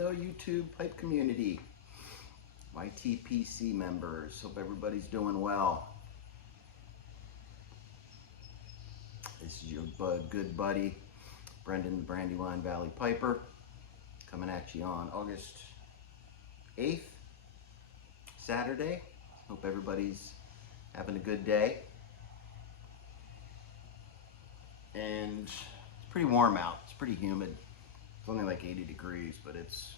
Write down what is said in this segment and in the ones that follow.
Hello YouTube pipe community, YTPC members. Hope everybody's doing well. This is your good buddy, Brendan the Brandywine Valley Piper, coming at you on August 8th, Saturday. Hope everybody's having a good day. And it's pretty warm out. It's pretty humid. It's only like 80 degrees, but it's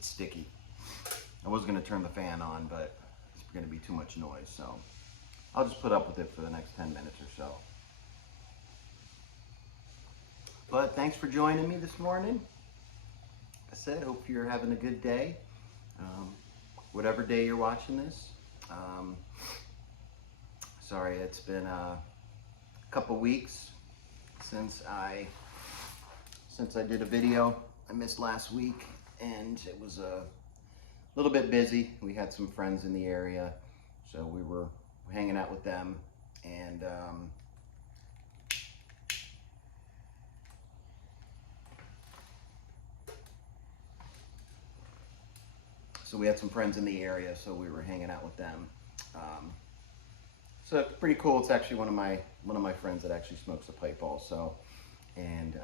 sticky. I was going to turn the fan on, but it's going to be too much noise, so I'll just put up with it for the next 10 minutes or so. But thanks for joining me this morning. Like I said, hope you're having a good day. Whatever day you're watching this. Sorry, it's been a couple weeks since I did a video. I missed last week, and it was a little bit busy. We had some friends in the area, so we were hanging out with them, and so we had some friends in the area, so we were hanging out with them. So it's pretty cool. It's actually one of my friends that actually smokes a pipe also, and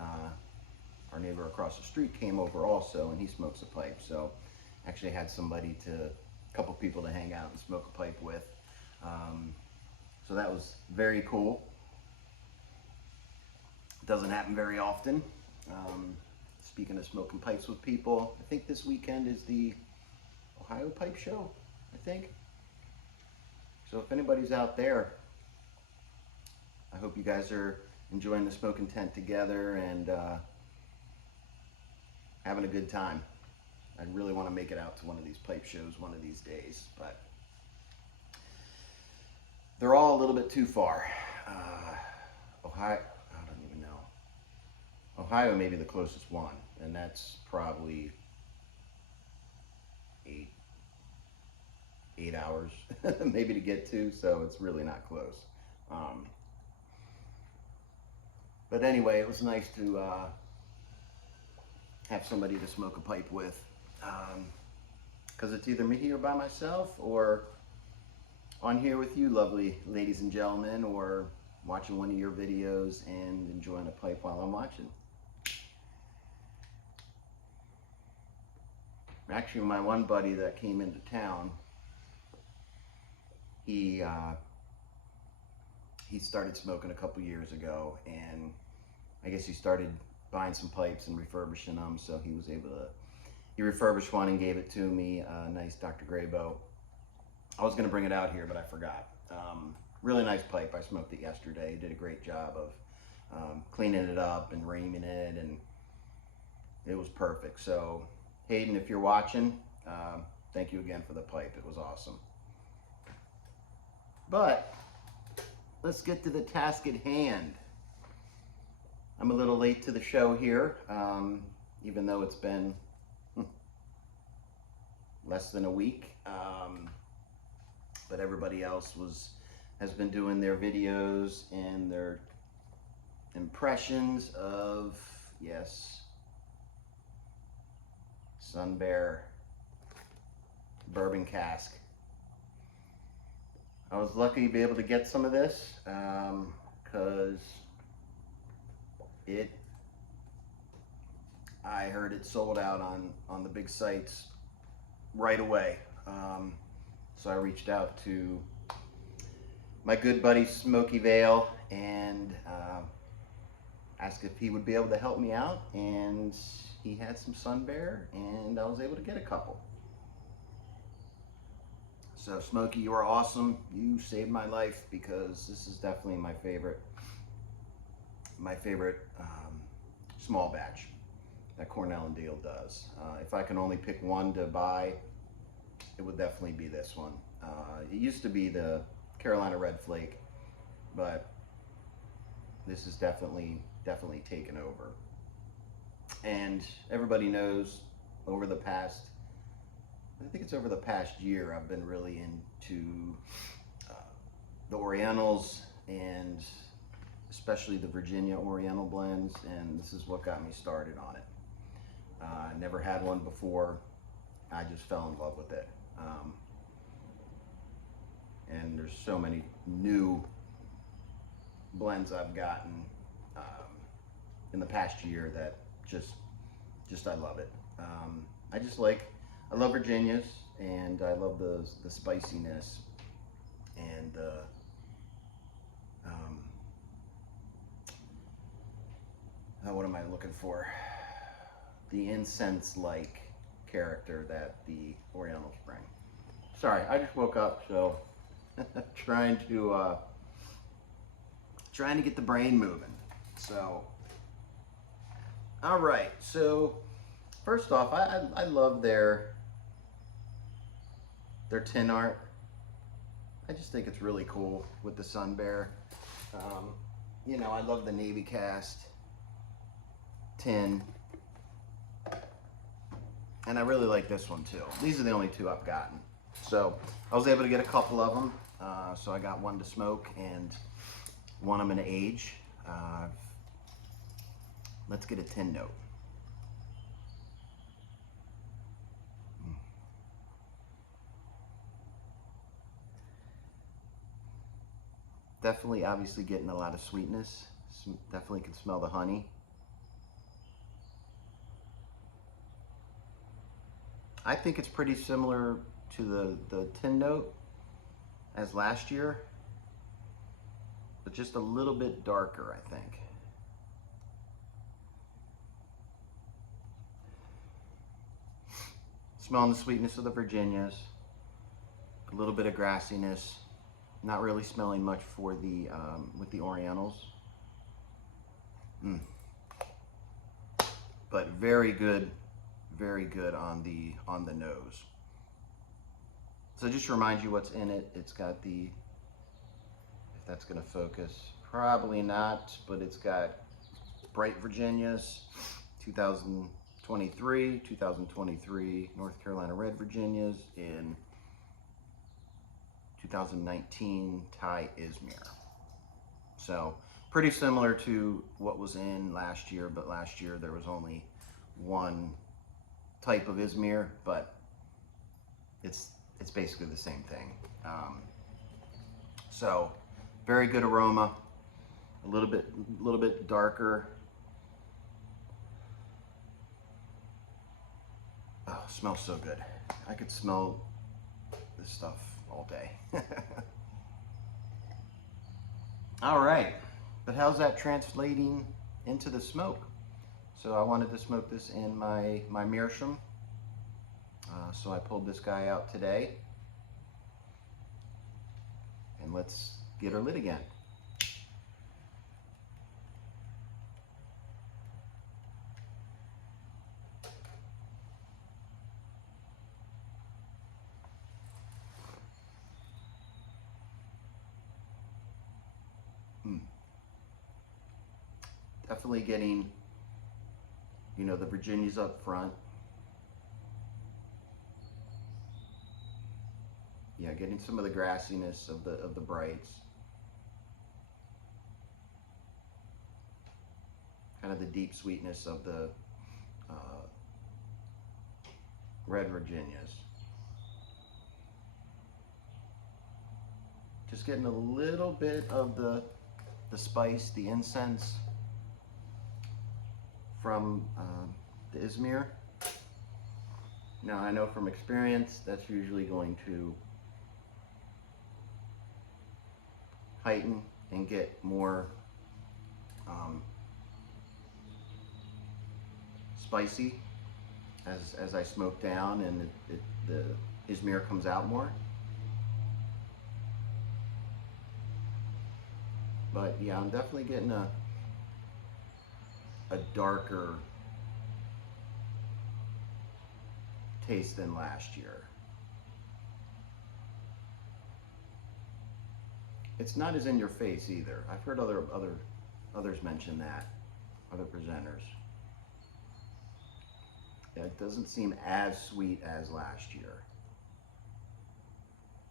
our neighbor across the street came over also, and he smokes a pipe. So actually had a couple people to hang out and smoke a pipe with. So that was very cool. It doesn't happen very often. Speaking of smoking pipes with people, I think this weekend is the Ohio Pipe Show, I think. So if anybody's out there, I hope you guys are enjoying the smoking tent together and having a good time. I really want to make it out to one of these pipe shows one of these days, but they're all a little bit too far. Ohio, I don't even know. Ohio may be the closest one, and that's probably eight hours maybe to get to, so it's really not close. But anyway, it was nice to have somebody to smoke a pipe with, because it's either me here by myself or on here with you lovely ladies and gentlemen, or watching one of your videos and enjoying a pipe while I'm watching. Actually, my one buddy that came into town, he started smoking a couple years ago, and I guess he started buying some pipes and refurbishing them, so he was able to, he refurbished one and gave it to me, a nice Dr. Graybo. I was gonna bring it out here, but I forgot. Really nice pipe. I smoked it yesterday. He did a great job of cleaning it up and reaming it, and it was perfect. So Hayden, if you're watching, thank you again for the pipe. It was awesome. But let's get to the task at hand. I'm a little late to the show here, even though it's been less than a week. But everybody else has been doing their videos and their impressions of, yes, Sun Bear Bourbon Cask. I was lucky to be able to get some of this, because I heard it sold out on the big sites right away. So I reached out to my good buddy Smoky Vale and asked if he would be able to help me out, and he had some Sun Bear, and I was able to get a couple. So Smokey, you are awesome. You saved my life, because this is definitely my favorite small batch that Cornell and Dale does. If I can only pick one to buy, it would definitely be this one. It used to be the Carolina Red Flake, but this is definitely taken over. And everybody knows over the past year, I've been really into the Orientals, and especially the Virginia Oriental blends, and this is what got me started on it. Never had one before. I just fell in love with it. And there's so many new blends I've gotten in the past year that just I love it. I love Virginias, and I love the spiciness and what am I looking for? The incense-like character that the Orientals bring. Sorry, I just woke up, so trying to get the brain moving. So, all right. So, first off, I love their tin art. I just think it's really cool with the Sun Bear. You know, I love the Navy cast tin, and I really like this one too. These are the only two I've gotten, so I was able to get a couple of them. So I got one to smoke and one I'm gonna age. Let's get a tin note. Definitely, obviously getting a lot of sweetness. Definitely can smell the honey. I think it's pretty similar to the tin note as last year, but just a little bit darker, I think. Smelling the sweetness of the Virginias, a little bit of grassiness. Not really smelling much for the with the Orientals, but very good on the nose. So just to remind you what's in it, it's got the, if that's going to focus, probably not, but it's got Bright Virginias, 2023 North Carolina Red Virginias, in 2019 Thai Izmir. So pretty similar to what was in last year, but last year there was only one type of Izmir, but it's basically the same thing. So very good aroma, a little bit darker. Oh, smells so good. I could smell this stuff all day. All right, but how's that translating into the smoke? So I wanted to smoke this in my meerschaum. So I pulled this guy out today, and let's get her lit again. Definitely getting, you know, the Virginias up front. Yeah, getting some of the grassiness of the brights. Kind of the deep sweetness of the Red Virginias. Just getting a little bit of the spice, the incense from the Izmir. Now I know from experience that's usually going to heighten and get more spicy as I smoke down and the Izmir comes out more. But yeah, I'm definitely getting a darker taste than last year. It's not as in your face either. I've heard others mention that, other presenters. Yeah, it doesn't seem as sweet as last year.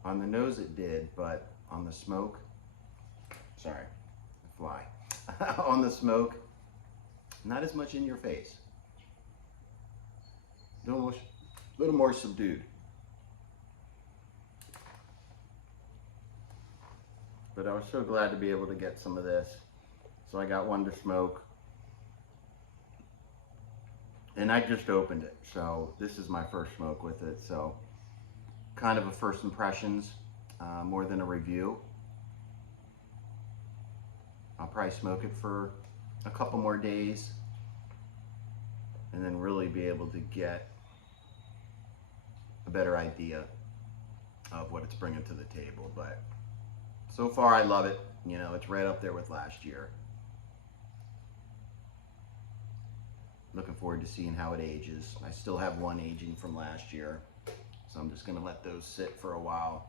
On the nose it did, but on the smoke, sorry, a fly. On the smoke, not as much in your face. a little more subdued. But I was so glad to be able to get some of this. So I got one to smoke. And I just opened it, so this is my first smoke with it. So kind of a first impressions, more than a review. I'll probably smoke it for a couple more days and then really be able to get a better idea of what it's bringing to the table. But so far I love it. You know, it's right up there with last year. Looking forward to seeing how it ages. I still have one aging from last year, so I'm just gonna let those sit for a while.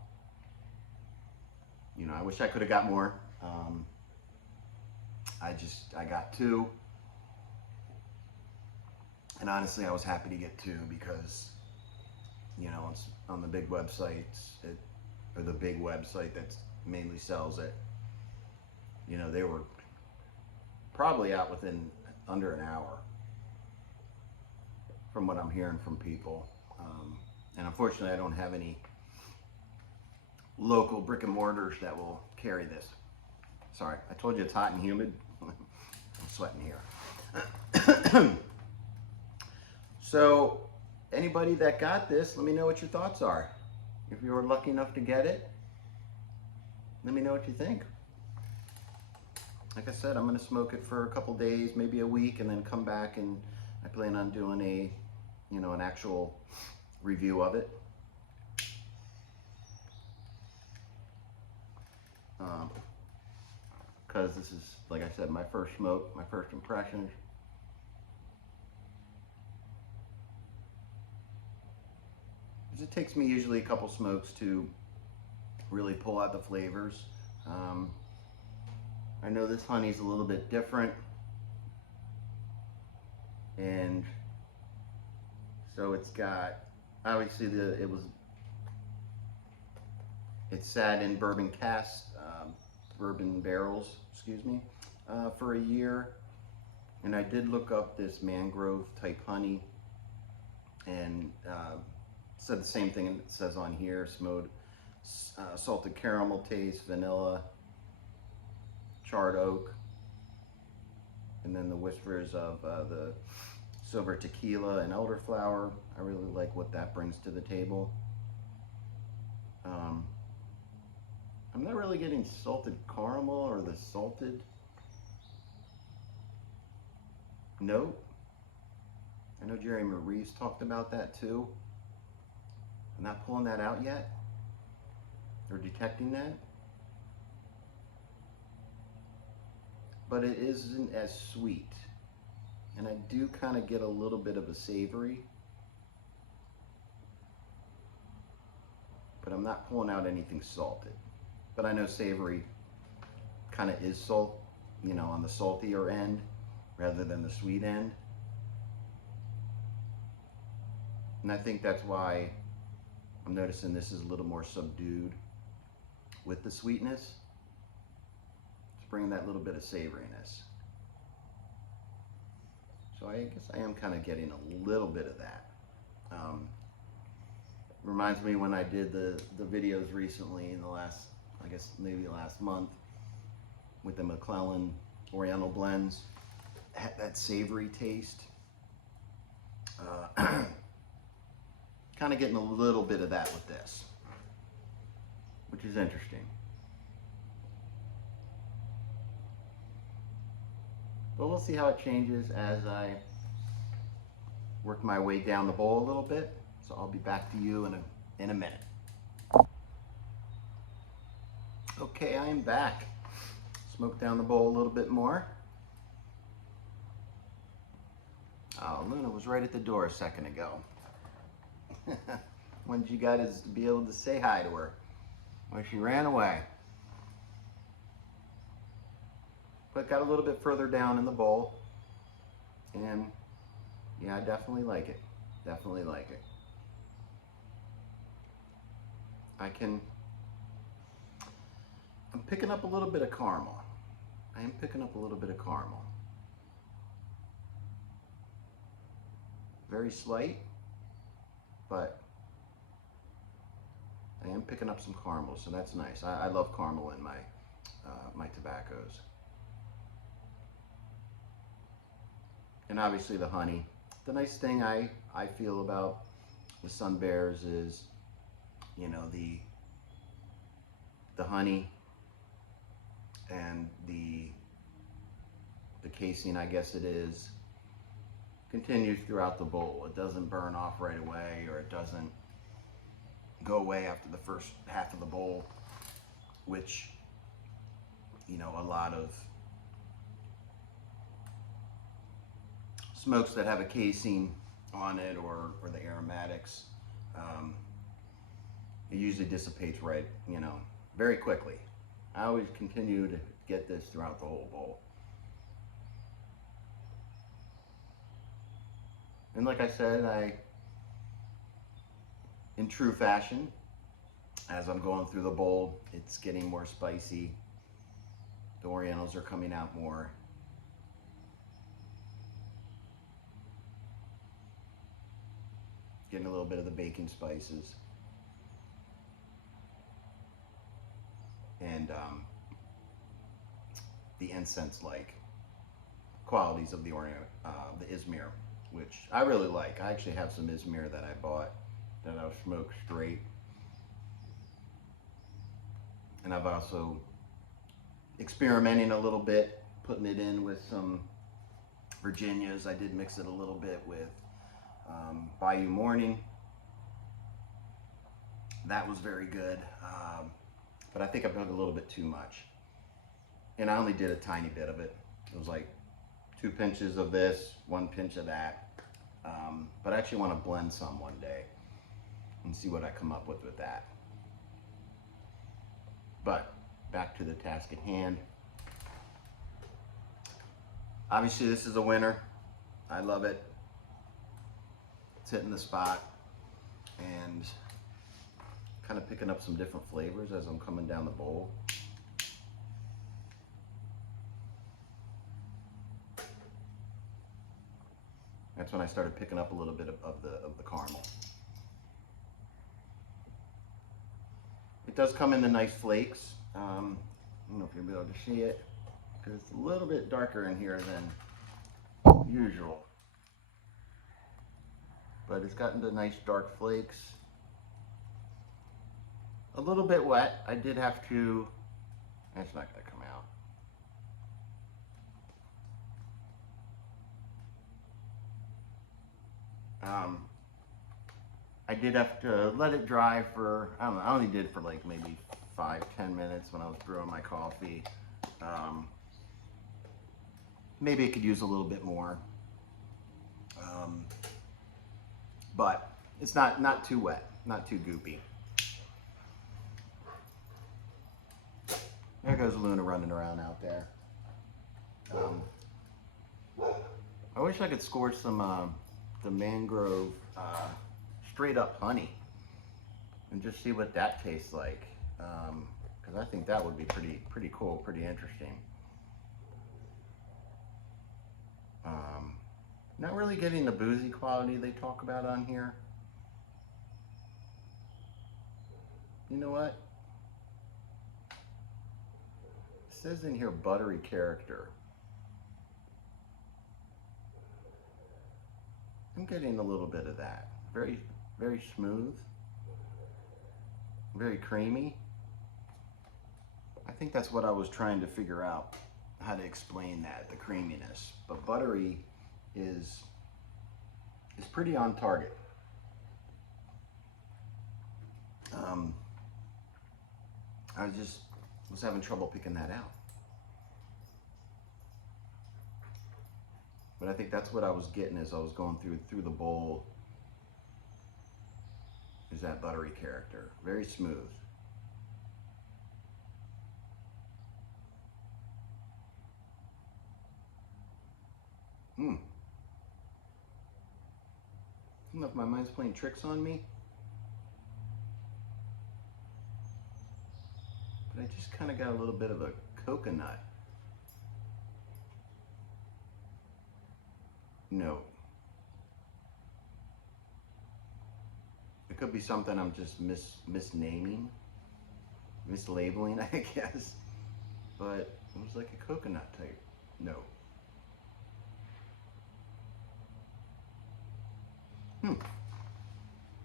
You know, I wish I could have got more. I got two, and honestly I was happy to get two because, you know, it's on the big websites, or the big website that mainly sells it. You know, they were probably out within under an hour, from what I'm hearing from people. And unfortunately I don't have any local brick and mortars that will carry this. Sorry, I told you it's hot and humid. I'm sweating here. So anybody that got this, let me know what your thoughts are. If you were lucky enough to get it, let me know what you think. Like I said, I'm gonna smoke it for a couple days, maybe a week, and then come back, and I plan on doing a, you know, an actual review of it. Because this is, like I said, my first smoke, my first impressions. It takes me usually a couple smokes to really pull out the flavors. I know this honey's a little bit different, and so it's got, obviously it sat in bourbon cask, bourbon barrels, excuse me, for a year. And I did look up this mangrove type honey, and said the same thing it says on here: salted caramel taste, vanilla, charred oak, and then the whispers of the silver tequila and elderflower. I really like what that brings to the table. I'm not really getting salted caramel or the salted note. I know Jerry Marie's talked about that too. I'm not pulling that out yet, or detecting that. But it isn't as sweet. And I do kind of get a little bit of a savory. But I'm not pulling out anything salted. But I know savory kind of is salt, you know, on the saltier end rather than the sweet end. And I think that's why I'm noticing this is a little more subdued with the sweetness. It's bringing that little bit of savoriness. So I guess I am kind of getting a little bit of that. Reminds me when I did the videos recently in the last, I guess maybe last month, with the McClellan Oriental blends. Had that savory taste. Kind of getting a little bit of that with this, which is interesting. But we'll see how it changes as I work my way down the bowl a little bit. So I'll be back to you in a minute. Okay, I am back. Smoke down the bowl a little bit more. Oh, Luna was right at the door a second ago. Wanted you guys to be able to say hi to her. Well, she ran away. But got a little bit further down in the bowl. And yeah, I definitely like it. Definitely like it. I'm picking up a little bit of caramel. I am picking up a little bit of caramel. Very slight, but I am picking up some caramel, so that's nice. I love caramel in my tobaccos. And obviously the honey. The nice thing I feel about the Sun Bears is, you know, the honey and the casing, I guess it is, continues throughout the bowl. It doesn't burn off right away, or it doesn't go away after the first half of the bowl, which, you know, a lot of smokes that have a casing on it, or the aromatics, it usually dissipates right, you know, very quickly. I always continue to get this throughout the whole bowl. And like I said, in true fashion, as I'm going through the bowl, it's getting more spicy. The Orientals are coming out more. Getting a little bit of the baking spices. And the incense-like qualities of the Izmir, which I really like. I actually have some Izmir that I bought that I've smoked straight. And I've also experimenting a little bit, putting it in with some Virginias. I did mix it a little bit with Bayou Morning. That was very good. But I think I put a little bit too much. And I only did a tiny bit of it. It was like 2 pinches of this, 1 pinch of that. But I actually want to blend some one day and see what I come up with that. But back to the task at hand. Obviously this is a winner. I love it. It's hitting the spot, and kind of picking up some different flavors as I'm coming down the bowl. That's when I started picking up a little bit of the caramel. It does come in the nice flakes. I don't know if you'll be able to see it, because it's a little bit darker in here than usual. But it's gotten the nice dark flakes. A little bit wet. I did have to, that's not gonna come out. I did have to let it dry for, I don't know, I only did for like maybe 5-10 minutes when I was brewing my coffee. Maybe it could use a little bit more. But it's not too wet, not too goopy. There goes Luna running around out there. I wish I could score some the mangrove straight up honey and just see what that tastes like, because I think that would be pretty cool, pretty interesting. Not really getting the boozy quality they talk about on here. You know what? It says in here buttery character. I'm getting a little bit of that. Very, very smooth. Very creamy. I think that's what I was trying to figure out, how to explain that, the creaminess. But buttery is pretty on target. I was having trouble picking that out. But I think that's what I was getting as I was going through the bowl, is that buttery character. Very smooth. I don't know if my mind's playing tricks on me, but I just kind of got a little bit of a coconut note. could be something I'm just mislabeling, I guess. But it was like a coconut type note.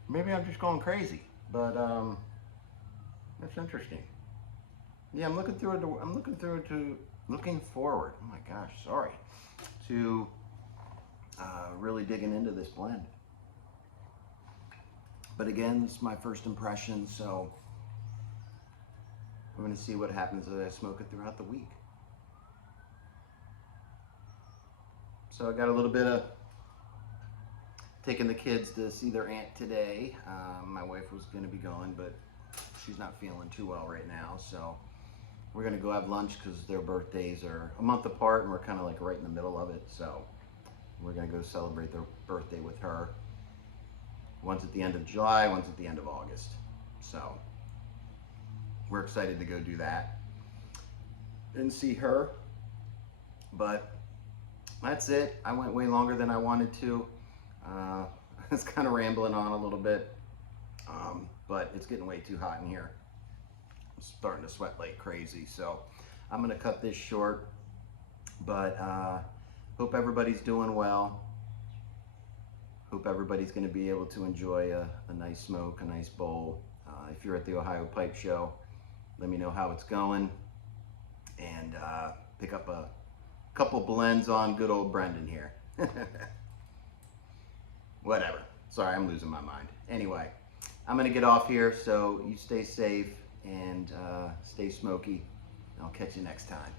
Maybe I'm just going crazy, but that's interesting. Yeah, I'm looking through it. Looking forward. Oh my gosh, sorry. To really digging into this blend. But again, this is my first impression, so we're going to see what happens as I smoke it throughout the week. So I got a little bit of taking the kids to see their aunt today. My wife was going to be going, but she's not feeling too well right now, so we're going to go have lunch because their birthdays are a month apart and we're kind of like right in the middle of it. So we're going to go celebrate their birthday with her. One's at the end of July, one's at the end of August. So we're excited to go do that and see her. But that's it. I went way longer than I wanted to. I was kind of rambling on a little bit, but it's getting way too hot in here. I'm starting to sweat like crazy, so I'm gonna cut this short. But hope everybody's doing well. Hope everybody's gonna be able to enjoy a nice smoke, a nice bowl. If you're at the Ohio Pipe Show, let me know how it's going, and pick up a couple blends on good old Brendan here. Whatever. Sorry, I'm losing my mind. Anyway, I'm gonna get off here, so you stay safe and stay smoky. I'll catch you next time.